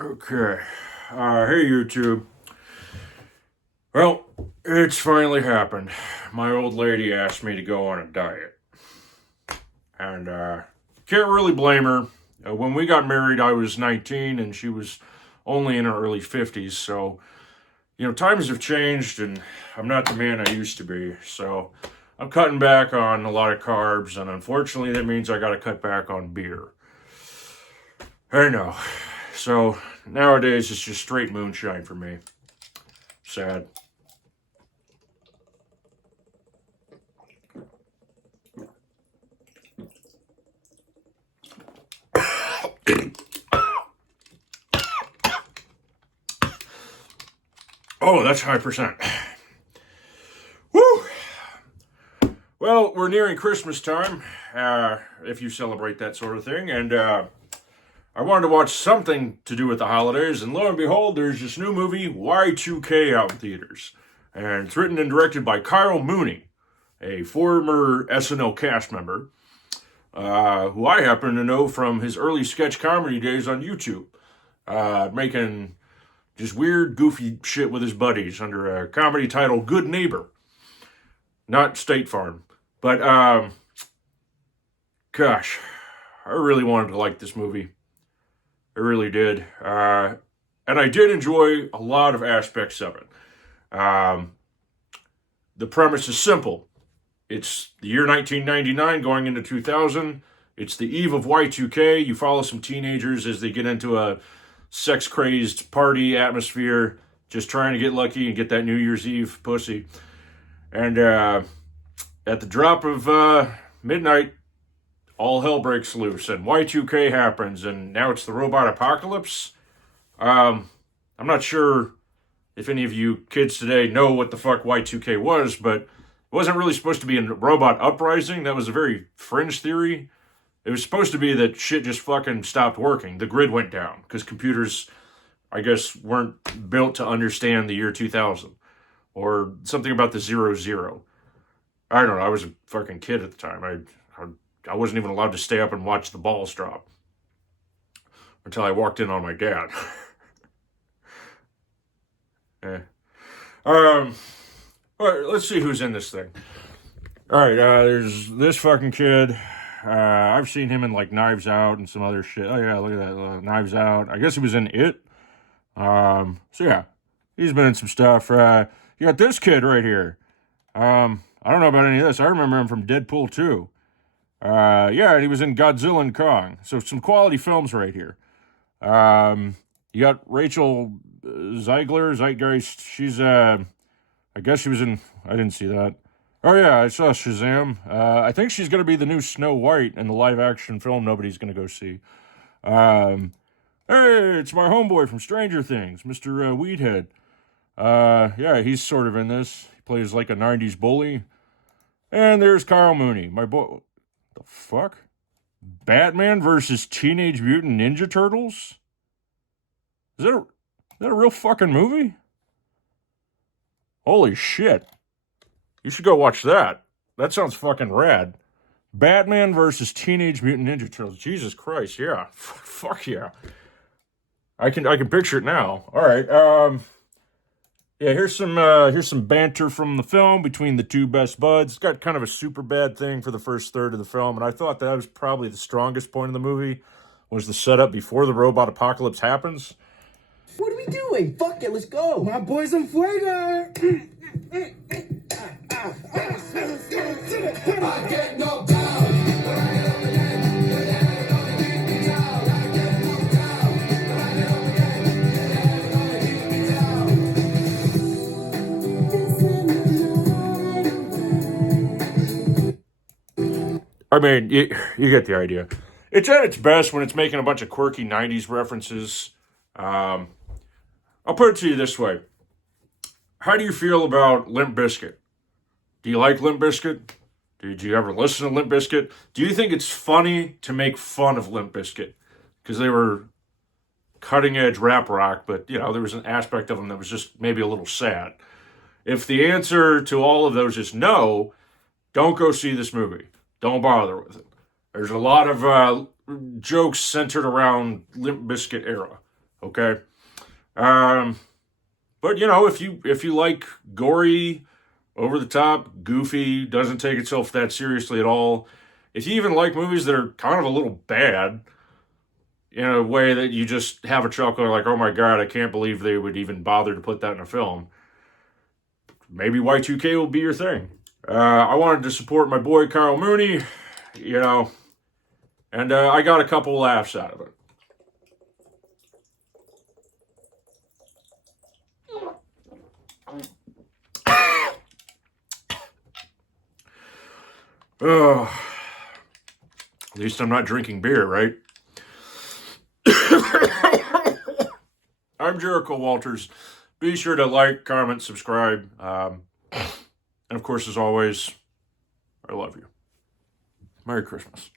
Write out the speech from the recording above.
Okay. Hey, YouTube. Well, it's finally happened. My old lady asked me to go on a diet. And, can't really blame her. When we got married, I was 19 and she was only in her early 50s. So, times have changed and I'm not the man I used to be. So, I'm cutting back on a lot of carbs. And unfortunately, that means I got to cut back on beer. I know. So, nowadays, it's just straight moonshine for me. Sad. Oh, that's high percent. Woo! Well, we're nearing Christmas time, if you celebrate that sort of thing, and I wanted to watch something to do with the holidays, and lo and behold, there's this new movie, Y2K, out in theaters. And it's written and directed by Kyle Mooney, a former SNL cast member, who I happen to know from his early sketch comedy days on YouTube, making just weird, goofy shit with his buddies under a comedy title Good Neighbor. Not State Farm. But, gosh, I really wanted to like this movie. I really did. And I did enjoy a lot of aspects of it. The premise is simple. It's the year 1999 going into 2000. It's the eve of Y2K. You follow some teenagers as they get into a sex-crazed party atmosphere, just trying to get lucky and get that New Year's Eve pussy. And at the drop of midnight, all hell breaks loose, and Y2K happens, and now it's the robot apocalypse. I'm not sure if any of you kids today know what the fuck Y2K was, but it wasn't really supposed to be a robot uprising. That was a very fringe theory. It was supposed to be that shit just fucking stopped working. The grid went down because computers, I guess, weren't built to understand the year 2000 or something about the 00. I don't know. I was a fucking kid at the time. I wasn't even allowed to stay up and watch the balls drop until I walked in on my dad. eh. All right, let's see who's in this thing. All right, there's this fucking kid. I've seen him in like Knives Out and some other shit. Oh yeah, look at that, Knives Out. I guess he was in It. So yeah, he's been in some stuff. You got this kid right here. I don't know about any of this. I remember him from Deadpool 2. Yeah, he was in Godzilla and Kong. So some quality films right here. You got Rachel Zeitgeist. She's, I guess she was in, I didn't see that. Oh yeah, I saw Shazam. I think she's going to be the new Snow White in the live action film nobody's going to go see. Hey, it's my homeboy from Stranger Things, Mr. Weedhead. Yeah, he's sort of in this. He plays like a 90s bully. And there's Kyle Mooney, my boy. The fuck? Batman versus Teenage Mutant Ninja Turtles? Is that a real fucking movie? Holy shit. You should go watch that. That sounds fucking rad. Batman versus Teenage Mutant Ninja Turtles. Jesus Christ, yeah. Fuck yeah. I can picture it now. All right. Yeah, here's some banter from the film between the two best buds. It's got kind of a super bad thing for the first third of the film, and I thought that was probably the strongest point of the movie, was the setup before the robot apocalypse happens. What are we doing? Fuck it, let's go. My boy's on fuego. I get knocked down. I mean, you get the idea. It's at its best when it's making a bunch of quirky 90s references. I'll put it to you this way. How do you feel about Limp Bizkit? Do you like Limp Bizkit? Did you ever listen to Limp Bizkit? Do you think it's funny to make fun of Limp Bizkit? Because they were cutting edge rap rock, but there was an aspect of them that was just maybe a little sad. If the answer to all of those is no, don't go see this movie. Don't bother with it. There's a lot of jokes centered around Limp Bizkit era. Okay? But, you know, if you like gory, over the top, goofy, doesn't take itself that seriously at all, if you even like movies that are kind of a little bad, in a way that you just have a chuckle like, oh my God, I can't believe they would even bother to put that in a film, maybe Y2K will be your thing. I wanted to support my boy Kyle Mooney, you know, and I got a couple laughs out of it. At least I'm not drinking beer, right? I'm Jericho Walters. Be sure to like, comment, subscribe. And of course, as always, I love you. Merry Christmas.